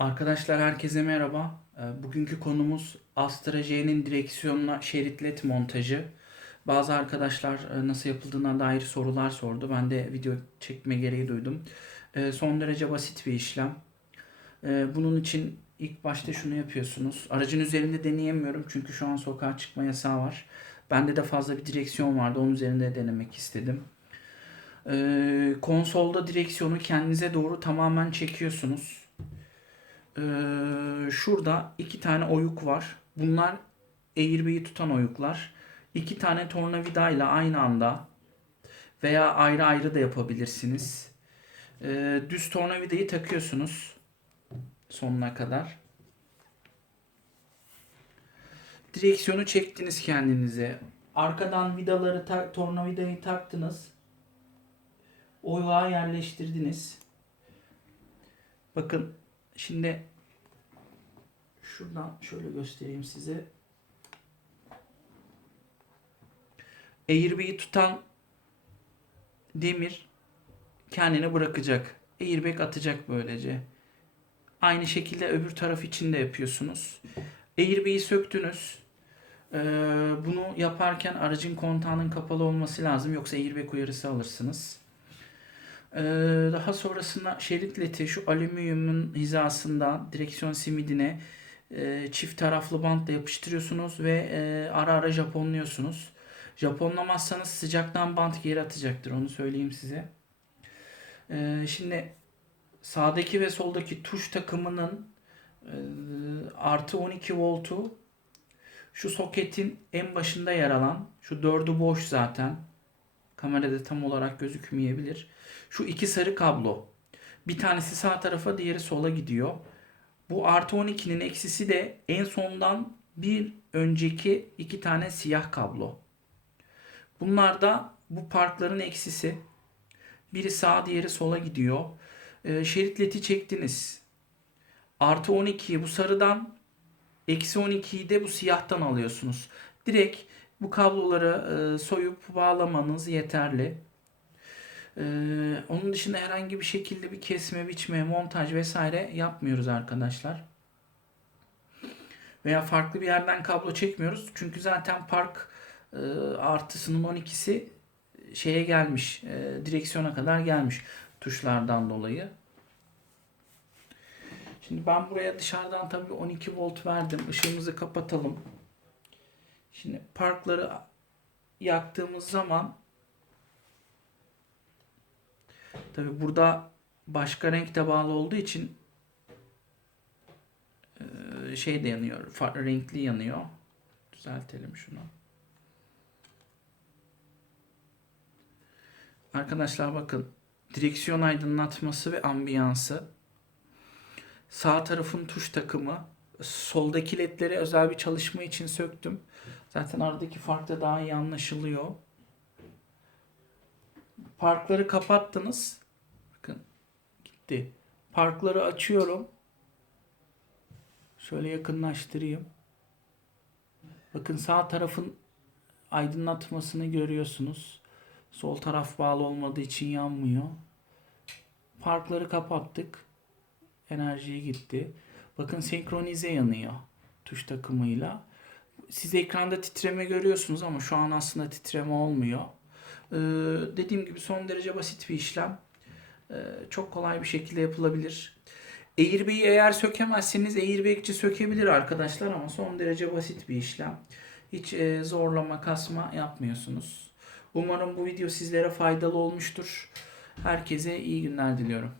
Arkadaşlar herkese merhaba. Ee, Bugünkü konumuz Astra J'nin direksiyonla şerit led montajı. Bazı arkadaşlar e, nasıl yapıldığına dair sorular sordu. Ben de video çekme gereği duydum. Ee, Son derece basit bir işlem. Ee, Bunun için ilk başta şunu yapıyorsunuz. Aracın üzerinde deneyemiyorum çünkü şu an sokağa çıkma yasağı var. Bende de fazla bir direksiyon vardı. Onun üzerinde denemek istedim. Konsolda direksiyonu kendinize doğru tamamen çekiyorsunuz. Ee, şurada iki tane oyuk var. Bunlar airbag'i tutan oyuklar. İki tane tornavida ile aynı anda veya ayrı ayrı da yapabilirsiniz. Ee, düz tornavidayı takıyorsunuz sonuna kadar. Direksiyonu çektiniz kendinize. Arkadan vidaları tak, tornavidayı taktınız. Oyuğa yerleştirdiniz. Bakın şimdi şuradan şöyle göstereyim size. Airbag'i tutan demir kendini bırakacak. Airbag atacak böylece. Aynı şekilde öbür taraf için de yapıyorsunuz. Airbag'i söktünüz. Ee, bunu yaparken aracın kontağının kapalı olması lazım. Yoksa airbag uyarısı alırsınız. Ee, daha sonrasında şerit leti şu alüminyumun hizasında direksiyon simidine e, çift taraflı bantla yapıştırıyorsunuz ve e, ara ara japonluyorsunuz. Japonlamazsanız sıcaktan bant geri atacaktır onu söyleyeyim size. Ee, şimdi sağdaki ve soldaki tuş takımının e, artı 12 voltu şu soketin en başında yer alan şu dördü boş zaten kamerada tam olarak gözükmeyebilir. Şu iki sarı kablo. Bir tanesi sağ tarafa diğeri sola gidiyor. Bu artı 12'nin eksisi de en sondan bir önceki iki tane siyah kablo. Bunlar da bu parkların eksisi. Biri sağa diğeri sola gidiyor. Ee, şerit leti çektiniz. Artı 12'yi bu sarıdan eksi 12'yi de bu siyahtan alıyorsunuz. Direkt bu kabloları e, soyup bağlamanız yeterli. Ee, onun dışında herhangi bir şekilde bir kesme, biçme, montaj vesaire yapmıyoruz arkadaşlar. Veya farklı bir yerden kablo çekmiyoruz. Çünkü zaten park e, artısının 12'si şeye gelmiş, e, direksiyona kadar gelmiş tuşlardan dolayı. Şimdi ben buraya dışarıdan tabii 12 volt verdim. Işığımızı kapatalım. Şimdi parkları yaktığımız zaman tabii burada başka renk de bağlı olduğu için şey de yanıyor. Farklı renkli yanıyor. Düzeltelim şunu. Arkadaşlar bakın direksiyon aydınlatması ve ambiyansı. Sağ tarafın tuş takımı. Soldaki ledleri özel bir çalışma için söktüm. Zaten aradaki fark da daha iyi anlaşılıyor. Parkları kapattınız. Bakın gitti. Parkları açıyorum. Şöyle yakınlaştırayım. Bakın sağ tarafın aydınlatmasını görüyorsunuz. Sol taraf bağlı olmadığı için yanmıyor. Parkları kapattık. Enerjiye gitti. Bakın senkronize yanıyor tuş takımıyla. Siz ekranda titreme görüyorsunuz ama şu an aslında titreme olmuyor. Ee, dediğim gibi son derece basit bir işlem. Ee, çok kolay bir şekilde yapılabilir. Airbag'i eğer sökemezseniz airbag'ci sökebilir arkadaşlar ama son derece basit bir işlem. Hiç e, zorlama kasma yapmıyorsunuz. Umarım bu video sizlere faydalı olmuştur. Herkese iyi günler diliyorum.